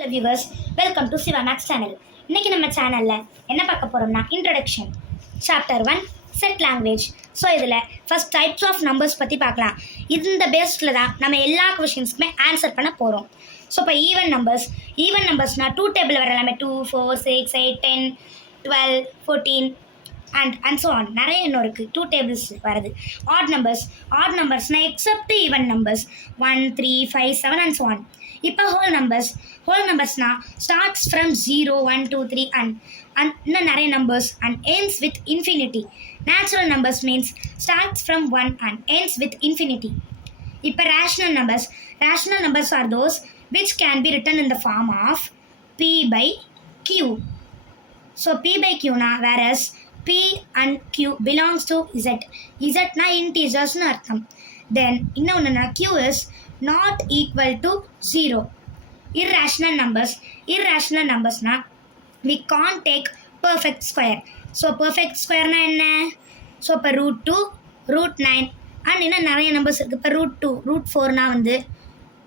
Hello viewers, welcome to Siva maths channel. இன்றைக்கி நம்ம சேனலில் என்ன பார்க்க போகிறோம்னா introduction chapter 1 set language. So இதில் ஃபஸ்ட் டைப்ஸ் ஆஃப் நம்பர்ஸ் பற்றி பார்க்கலாம். இந்த பேஸில் தான் நம்ம எல்லா கொஷின்ஸ்க்குமே ஆன்சர் பண்ண போகிறோம். ஸோ இப்போ ஈவன் நம்பர்ஸ்னால் 2 டேபிள் வர எல்லாமே 2, 4, 6, 8, 10, 12, 14 அண்ட் ஸோ ஆன் நிறைய இன்னும் இருக்குது 2 டேபிள்ஸ் வருது. ஆட் நம்பர்ஸ்னால் except even numbers 1, 3, 5, 7 and so on. இப்போ ஹோல் நம்பர்ஸ்னால் ஸ்டார்ட்ஸ் ஃப்ரம் 0, 1, 2, 3 அண்ட் இன்னும் நிறைய numbers and ends with infinity. Natural numbers means starts from 1 and ends with infinity. இப்போ rational numbers are those which can be written in the form of p by q. So p by q na whereas p and q belongs to z. Z na integers nu artham. Then innona q is not equal to 0. Irrational numbers na we can't take perfect square. So perfect square na enna? So pa √2, √9 and இன்னும் நிறைய numbers இருக்குது. இப்போ √2, √4 na வந்து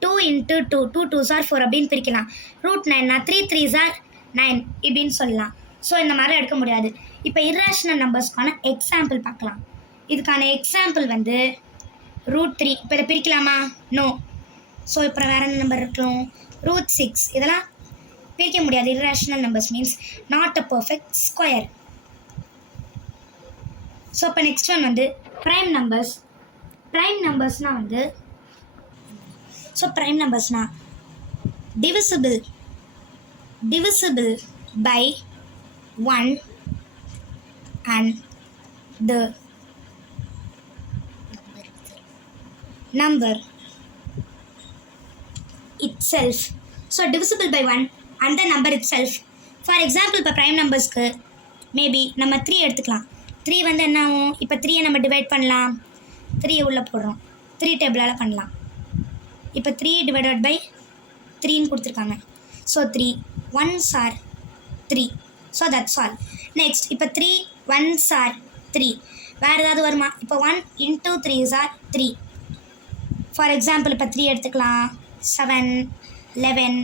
2 into 2, 2 2s are 4 அப்படின்னு பிரிக்கலாம். √9 na 3 3s are 9 இப்படின்னு சொல்லலாம். So இந்த மாதிரி எடுக்க முடியாது. இப்போ இர்ரேஷனல் நம்பர்ஸ்க்கான எக்ஸாம்பிள் பார்க்கலாம். இதுக்கான எக்ஸாம்பிள் வந்து √3. இப்போ இதை பிரிக்கலாமா? நோ. ஸோ இப்போ வேறு என்ன நம்பர் இருக்கும்? √6. இதெல்லாம் பிரிக்க முடியாது. Irrational numbers means not a perfect square. So இப்போ நெக்ஸ்ட் ஒன் வந்து ப்ரைம் நம்பர்ஸ்னால் வந்து prime நம்பர்ஸ்னால் divisible by 1 and the number itself. So divisible by 1 and the number itself. For example, இப்போ ப்ரைம் நம்பர்ஸ்க்கு மேபி நம்ம 3 எடுத்துக்கலாம். 3 வந்து என்ன ஆகும்? இப்போ 3 நம்ம டிவைட் பண்ணலாம். 3 உள்ளே போடுறோம். 3 டேபிளால் பண்ணலாம். இப்போ 3 divided by 3ன்னு கொடுத்துருக்காங்க. So 3 1s are 3. So that's all. Next இப்போ 3 1s are 3. வேறு ஏதாவது வருமா? இப்போ 1 into 3s are 3. For example இப்போ 3 எடுத்துக்கலாம். 7, 11,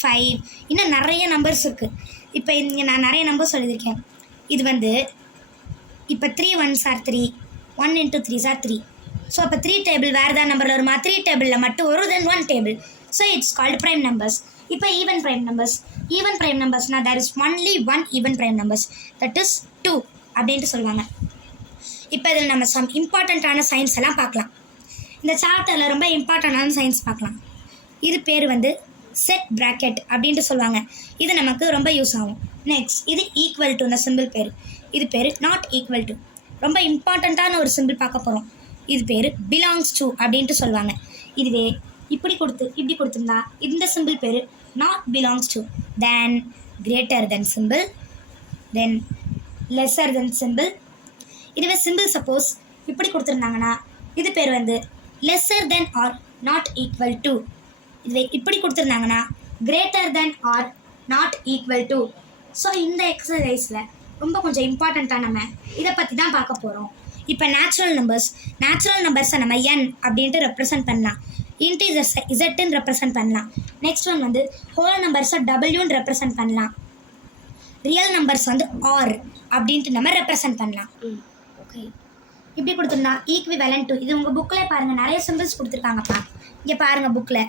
5 இன்னும் நிறைய நம்பர்ஸ் இருக்குது. இப்போ இங்கே நான் நிறைய நம்பர்ஸ் எழுதியிருக்கேன். இது வந்து இப்போ 3 1s are 3, 1 into 3s are 3. So அப்போ 3 டேபிள் வேறு ஏதாவது நம்பரில் வருமா? 3 டேபிளில் மட்டும் வரும். Then 1 table. So it's called prime numbers. இப்போ ஈவன் ப்ரைம் நம்பர்ஸ்னால் there is only one even prime numbers, that is 2 அப்படின்ட்டு சொல்லுவாங்க. இப்போ இதில் நம்ம சம் இம்பார்ட்டண்ட்டான சயின்ஸ் எல்லாம் பார்க்கலாம். இந்த சாப்டரில் ரொம்ப இம்பார்ட்டண்ட்டான சயின்ஸ் பார்க்கலாம். இது பேர் வந்து செட் ப்ராக்கெட் அப்படின்ட்டு சொல்லுவாங்க. இது நமக்கு ரொம்ப யூஸ் ஆகும். நெக்ஸ்ட் இது ஈக்குவல் டு இந்த சிம்பிள் பேர். இது பேர் நாட் ஈக்குவல் டு. ரொம்ப இம்பார்ட்டண்ட்டான ஒரு சிம்பிள் பார்க்க போகிறோம். இது பேர் பிலாங்ஸ் டு அப்படின்ட்டு சொல்லுவாங்க. இதுவே இப்படி கொடுத்துருந்தா இந்த symbol pair not belongs to. Then greater than symbol, then lesser than symbol. இதுவே சிம்பிள் சப்போஸ் இப்படி கொடுத்துருந்தாங்கன்னா இது பேர் வந்து lesser than or not equal to. இதுவே இப்படி கொடுத்துருந்தாங்கன்னா greater than or not equal to. So இந்த எக்ஸசைஸில் ரொம்ப கொஞ்சம் இம்பார்ட்டண்ட்டாக நம்ம இதை பற்றி தான் பார்க்க போகிறோம். இப்போ நேச்சுரல் நம்பர்ஸை நம்ம n அப்படின்ட்டு ரெப்ரசன்ட் பண்ணலாம். இன்டீஜர்ஸை இசட்டுன்னு ரெப்ரசன்ட் பண்ணலாம். நெக்ஸ்ட் ஒன் வந்து ஹோல் நம்பர்ஸை டபிள்யூன்னு ரெப்ரசன்ட் பண்ணலாம். ரியல் நம்பர்ஸ் வந்து ஆர் அப்படின்ட்டு நம்ம ரெப்ரசன்ட் பண்ணலாம். ஓகே, இப்படி கொடுத்துருந்தா ஈக்விவலன்ட் டு. இது உங்கள் புக்கில் பாருங்கள், நிறைய சிம்பிள்ஸ் கொடுத்துருக்காங்கப்பா. இங்கே பாருங்கள் புக்கில்.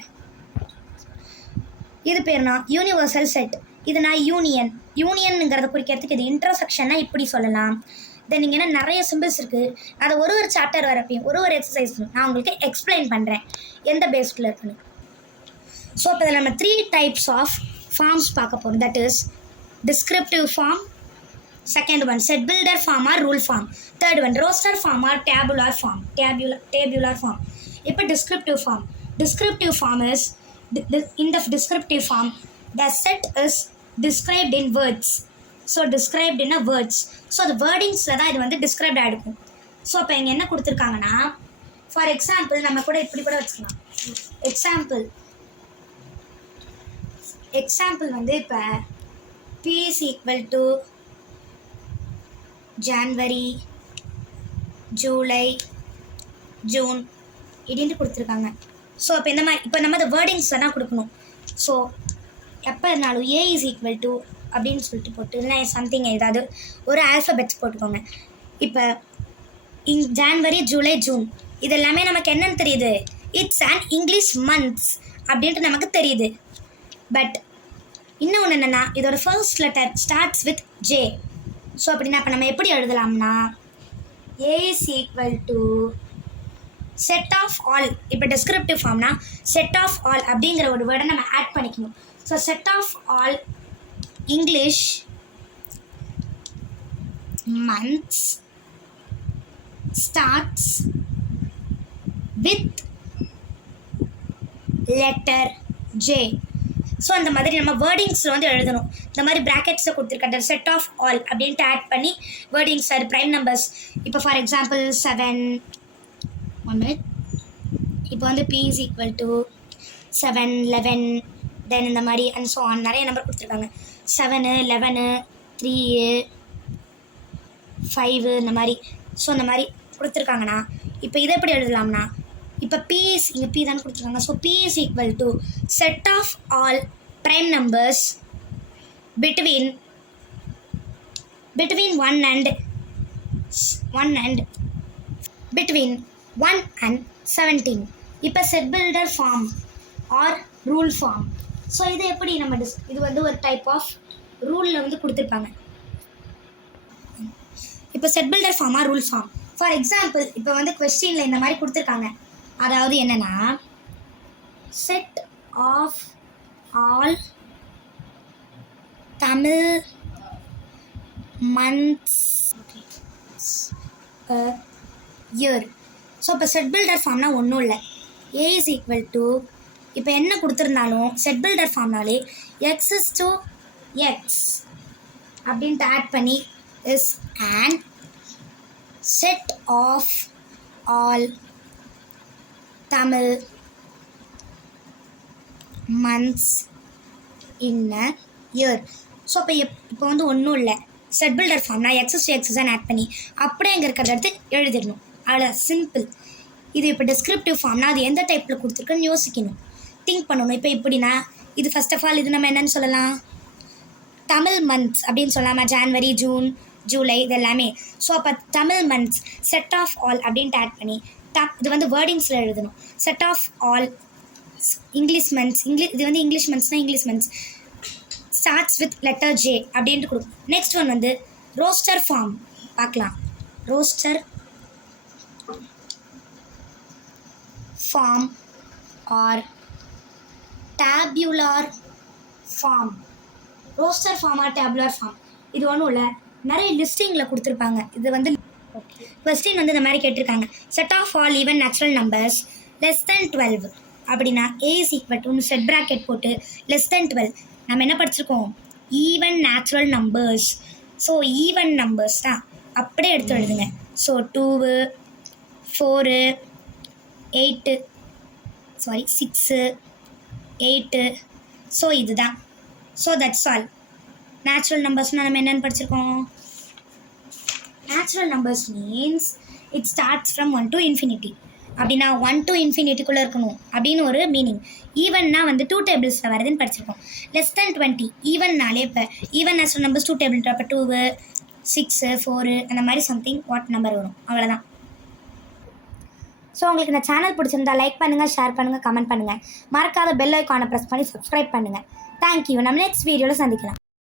இது பேர்னா யூனிவர்சல் செட். இது நான் யூனியனுங்கிறத குறிக்கிறதுக்கு இது இன்டர்செக்ஷன்னா இப்படி சொல்லலாம். தென் இங்கே என்ன நிறைய சிம்பிள்ஸ் இருக்குது. அதை ஒரு சாப்டர் வரப்பையும் ஒரு எக்ஸசைஸ் நான் உங்களுக்கு எக்ஸ்பிளைன் பண்ணுறேன் எந்த பேஸ்டில் இருக்குன்னு. ஸோ இப்போ இதில் நம்ம 3 டைப்ஸ் ஆஃப் ஃபார்ம்ஸ் பார்க்க போகிறோம். That is descriptive form, second one set builder form or rule form, third one roster form or tabular form. இப்போ descriptive form is in the descriptive form the set is described in words. So described in a words. So அது வேர்டிங்ஸில் தான் இது வந்து described ஆகிருக்கும். So இப்போ இங்கே என்ன கொடுத்துருக்காங்கன்னா ஃபார் எக்ஸாம்பிள் நம்ம கூட இப்படி கூட வச்சுக்கலாம். எக்ஸாம்பிள் வந்து இப்போ P is equal to January, July, June இப்படின்ட்டு கொடுத்துருக்காங்க. ஸோ அப்போ இந்த மாதிரி இப்போ நம்ம அந்த வேர்டிங்ஸில் தான் கொடுக்கணும். ஸோ எப்போ இருந்தாலும் ஏ இஸ் ஈக்குவல் டு அப்படின்னு சொல்லிட்டு போட்டு இல்லைனா சம்திங் ஏதாவது ஒரு ஆல்ஃபபெட்ஸ் போட்டுக்கோங்க. இப்போ ஜான்வரி, ஜூலை, ஜூன் இது எல்லாமே நமக்கு என்னன்னு தெரியுது, இட்ஸ் அண்ட் இங்கிலீஷ் மந்த்ஸ் அப்படின்ட்டு நமக்கு தெரியுது. பட் இன்னொன்று என்னென்னா இதோட first letter starts with J. So அப்படின்னா இப்போ நம்ம எப்படி எழுதலாம்னா A is equal to set of all. இப்போ டெஸ்கிரிப்டிவ் ஃபார்ம்னா செட் ஆஃப் ஆல் அப்படிங்கிற ஒரு வேர்டை நம்ம ஆட் பண்ணிக்கணும். So set of all English months starts with letter J. So அந்த மாதிரி நம்ம வேர்டிங்ஸில் வந்து எழுதணும். இந்த மாதிரி ப்ராக்கெட்ஸை கொடுத்துருக்க செட் ஆஃப் ஆல் அப்படின்ட்டு ஆட் பண்ணி வேர்டிங்ஸ் அது ப்ரைம் நம்பர்ஸ். இப்போ ஃபார் எக்ஸாம்பிள் 7 1 minute. இப்போ வந்து P is equal to 7 11 தென் இந்த மாதிரி அண்ட் ஸோ ஆன் நிறைய நம்பர் கொடுத்துருக்காங்க. 7 11 3 5 இந்த மாதிரி. ஸோ இந்த மாதிரி கொடுத்துருக்காங்கன்னா இப்போ இதை எப்படி எழுதலாம்னா இப்போ பிஎஸ் இங்கே பி தான் கொடுத்துருக்காங்க. So B is equal to set of all prime numbers between 1 and 17. இப்போ set builder form or rule form. So இதை எப்படி நம்ம இது வந்து ஒரு டைப் ஆஃப் ரூலில் வந்து கொடுத்துருப்பாங்க. இப்போ செட் பில்டர் ஃபார்மா ரூல் ஃபார்ம். ஃபார் எக்ஸாம்பிள் இப்போ வந்து கொஸ்டினில் இந்த மாதிரி கொடுத்துருக்காங்க. அதாவது என்னென்னா set of all Tamil months year. So இப்போ செட் பில்டர் ஃபார்ம்னா ஒன்றும் இல்லை, ஏ இஸ் ஈக்குவல் டு இப்போ என்ன கொடுத்துருந்தாலும் செட் பில்டர் ஃபார்ம்னாலே எக்ஸ் இஸ் டு எக்ஸ் அப்படின்ட்டு ஆட் பண்ணி is and set of all Tamil months in a year. So இப்போ வந்து ஒன்றும் இல்லை, செட் பில்டர் ஃபார்ம்னா எக்ஸஸ் டு எக்ஸஸ் ஆட் பண்ணி அப்படியே அங்கே இருக்கிறத எடுத்து எழுதிடணும். அவ்வளோ சிம்பிள். இது இப்போ டிஸ்கிரிப்டிவ் ஃபார்ம்னா அது எந்த டைப்பில் கொடுத்துருக்குன்னு யோசிக்கணும், திங்க் பண்ணணும். இப்போ இப்படின்னா இது ஃபர்ஸ்ட் ஆஃப் ஆல் இது நம்ம என்னென்னு சொல்லலாம், தமிழ் மந்த்ஸ் அப்படின்னு சொல்லாமா, ஜான்வரி ஜூன் ஜூலை இது எல்லாமே. ஸோ அப்போ Tamil months set of all அப்படின்ட்டு ஆட் பண்ணி இது வந்து வேர்டிங்ஸில் எழுதணும். Set of all English months இது வந்து இங்கிலீஷ் மந்த்ஸ்னால் English months starts with letter J அப்படின்ட்டு கொடுக்கும். நெக்ஸ்ட் ஒன் வந்து ரோஸ்டர் ஃபார்ம் பார்க்கலாம். Roster form or tabular form. Roster form or tabular form இது ஒன்றும் இல்லை, நிறைய லிஸ்டிங்கில் கொடுத்துருப்பாங்க. இது வந்து கொஸ்டின் வந்து இந்த மாதிரி கேட்டிருக்காங்க, set of all even natural numbers less than 12 அப்படின்னா A is equal to set bracket போட்டு லெஸ் தென் 12. நம்ம என்ன படிச்சிருக்கோம், even natural numbers. So even numbers தான் அப்படியே எடுத்து எழுதுங்க. ஸோ 2 4 8 6 8. ஸோ இதுதான். So that's all. நேச்சுரல் நம்பர்ஸ்னால் நம்ம என்னென்னு படிச்சிருக்கோம், natural numbers means it starts from 1 to infinity. அப்படின்னா 1 to infinity-குள்ளே இருக்கணும் அப்படின்னு ஒரு மீனிங். ஈவன்னா வந்து 2 டேபிள்ஸில் வருதுன்னு படிச்சிருக்கோம். லெஸ் தென் 20 ஈவன்னாலே இப்போ ஈவன் நேச்சுரல் நம்பர்ஸ் 2 டேபிள், அப்போ 2 6 4 அந்த மாதிரி சம்திங் வாட் நம்பர் வரும், அவ்வளோதான். ஸோ உங்களுக்கு இந்த சேனல் பிடிச்சிருந்தா லைக் பண்ணுங்கள், ஷேர் பண்ணுங்கள், கமெண்ட் பண்ணுங்கள். மறக்காத பெல் ஐக்கானை ப்ரெஸ் பண்ணி சப்ஸ்கிரைப் பண்ணுங்கள். தேங்க்யூ. நம்ம நெக்ஸ்ட் வீடியோவில் சந்திக்கலாம்.